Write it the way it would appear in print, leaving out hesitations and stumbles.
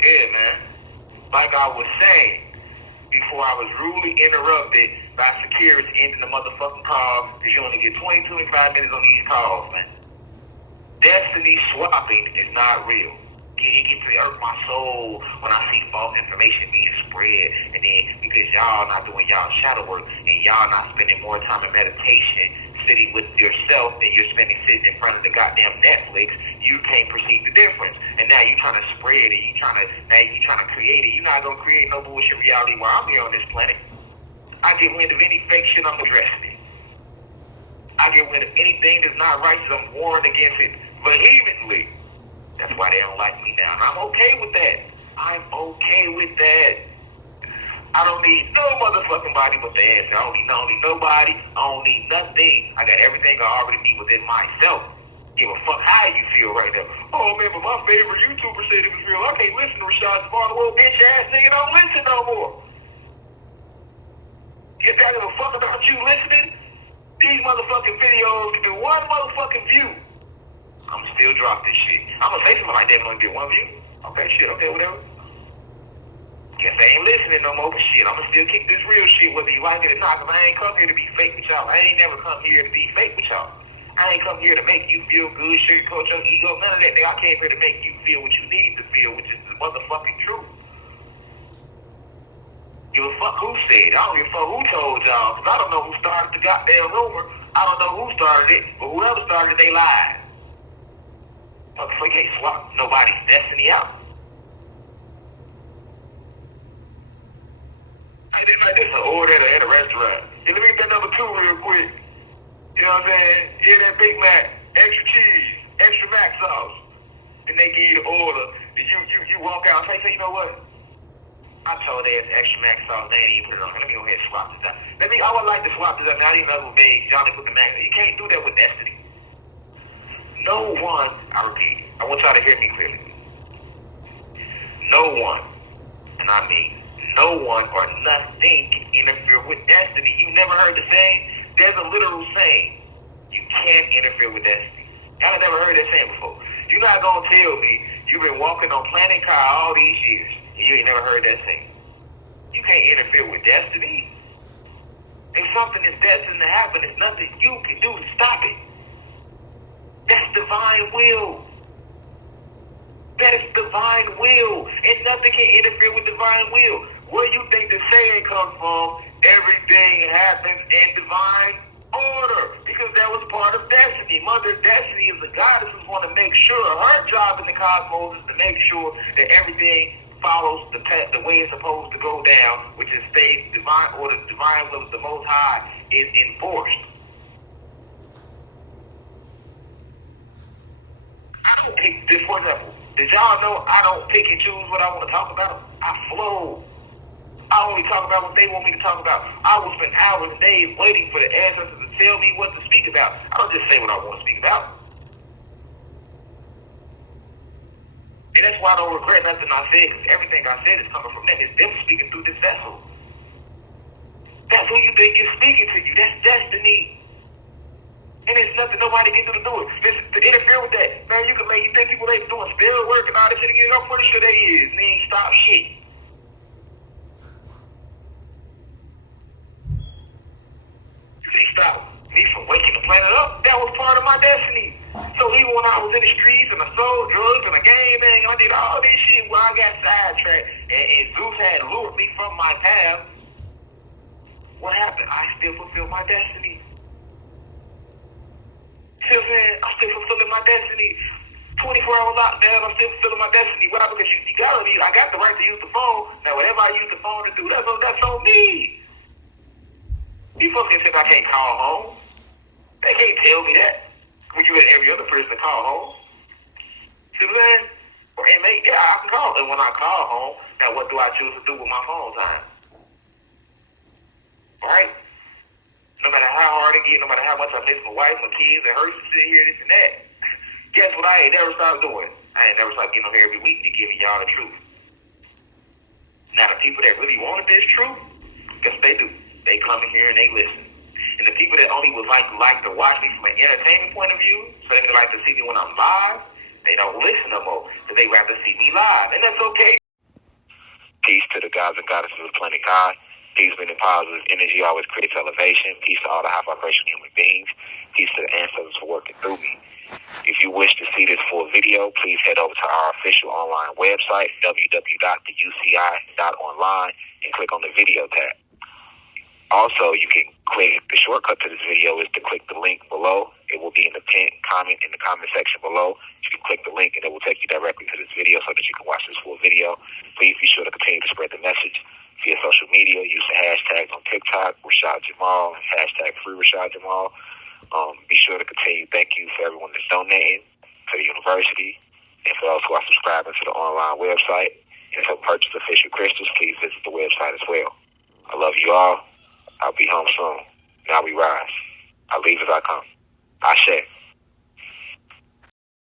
Yeah, man. Like I was saying before I was rudely interrupted by security ending the motherfucking call, because you only get 20, 25 minutes on these calls, man. Destiny swapping is not real. It gets to hurt my soul when I see false information being spread, and then because y'all not doing y'all shadow work and y'all not spending more time in meditation, sitting with yourself than you're spending sitting in front of the goddamn Netflix, you can't perceive the difference. And now you trying to spread it, you trying to create it. You're not gonna create no bullshit reality while I'm here on this planet. I get wind of any fake shit, I'm addressing it. I get wind of anything that's not righteous, I'm warned against it vehemently. That's why they don't like me now. And I'm okay with that. I'm okay with that. I don't need no motherfucking body but the answer. I don't need nobody. I don't need nothing. I got everything I already need within myself. Give a fuck how you feel right now. Oh man, but my favorite YouTuber said it was real. I can't listen to Rashad Jamal. The little bitch ass nigga don't listen no more. If that give a fuck about you listening, these motherfucking videos can do one motherfucking view. I'm still drop this shit. I'm gonna say something like that when I get one view. Okay, shit, okay, whatever. Guess I ain't listening no more, but shit, I'm gonna still kick this real shit whether you like it or not, because I ain't come here to be fake with y'all. I ain't never come here to be fake with y'all. I ain't come here to make you feel good, sugarcoat your ego, none of that, nigga. I came here to make you feel what you need to feel, which is the motherfucking truth. Give a fuck who said it. I don't give a fuck who told y'all, because I don't know who started the goddamn rumor. I don't know who started it, but whoever started it, they lied. Motherfucker can't swap nobody's destiny out. It's an order at a restaurant. Hey, let me get that number 2 real quick. You know what I'm saying? Yeah, that Big Mac, extra cheese, extra mac sauce. And they give you the order. And you walk out and say, you know what? I told they had extra mac sauce. They ain't even put it on. Let me go ahead and swap this out. I would like to swap this out. Not even know who made Johnny put the mac. You can't do that with destiny. No one, I repeat, I want y'all to hear me clearly. No one, and I mean no one or nothing can interfere with destiny. You never heard the saying? There's a literal saying. You can't interfere with destiny. Y'all have never heard that saying before. You're not going to tell me you've been walking on planet Car all these years and you ain't never heard that saying. You can't interfere with destiny. If something is destined to happen, there's nothing you can do to stop it. That's divine will. That is divine will. And nothing can interfere with divine will. Where you think the saying comes from, everything happens in divine order. Because that was part of destiny. Mother Destiny is the goddess who's going to make sure her job in the cosmos is to make sure that everything follows the path, the way it's supposed to go down, which is stays divine order, divine will of the Most High is enforced. This, for example, did y'all know I don't pick and choose what I want to talk about? I flow. I only talk about what they want me to talk about. I will spend hours and days waiting for the ancestors to tell me what to speak about. I don't just say what I want to speak about. And that's why I don't regret nothing I said, because everything I said is coming from them. It's them speaking through this vessel. That's who you think is speaking to you. That's destiny. And there's nothing nobody can do to do it. Listen, to interfere with that, man, you think people they doing spell work and all this shit again? I'm pretty sure they is. And they ain't stop shit. They stopped me from waking the planet up. That was part of my destiny. So even when I was in the streets and I sold drugs and I game bang and I did all this shit where I got sidetracked and Zeus had lured me from my path, what happened? I still fulfilled my destiny. See what I'm saying? I'm still fulfilling my destiny. 24-hour lockdown, I'm still fulfilling my destiny. Why? Because you gotta be, I got the right to use the phone. Now, whatever I use the phone to do, that's on me. These folks can say I can't call home. They can't tell me that. When you let every other person call home. See what I'm saying? Or inmate, yeah, I can call. And when I call home, now what do I choose to do with my phone time? Alright? No matter how hard it gets, no matter how much I miss my wife, my kids, and her to sit here, this and that. Guess what I ain't never stopped doing? I ain't never stopped getting on here every week to giving y'all the truth. Now the people that really wanted this truth, guess what they do? They come in here and they listen. And the people that only would like to watch me from an entertainment point of view, so they like to see me when I'm live, they don't listen no more. Because they rather see me live. And that's okay. Peace to the gods and goddesses of planet God. Peace, meaning positive energy always creates elevation. Peace to all the high vibration human beings. Peace to the ancestors for working through me. If you wish to see this full video, please head over to our official online website, www.theuci.online, and click on the video tab. Also, you can click, the shortcut to this video is to click the link below. It will be in the pinned comment in the comment section below. You can click the link and it will take you directly to this video so that you can watch this full video. Please be sure to continue to spread the message via social media. Use the hashtags on TikTok, Rashad Jamal, and hashtag free Rashad Jamal. Be sure to continue. Thank you for everyone that's donating to the university and for those who are subscribing to the online website. And to purchase official crystals, please visit the website as well. I love you all. I'll be home soon. Now we rise. I leave as I come. Ashe.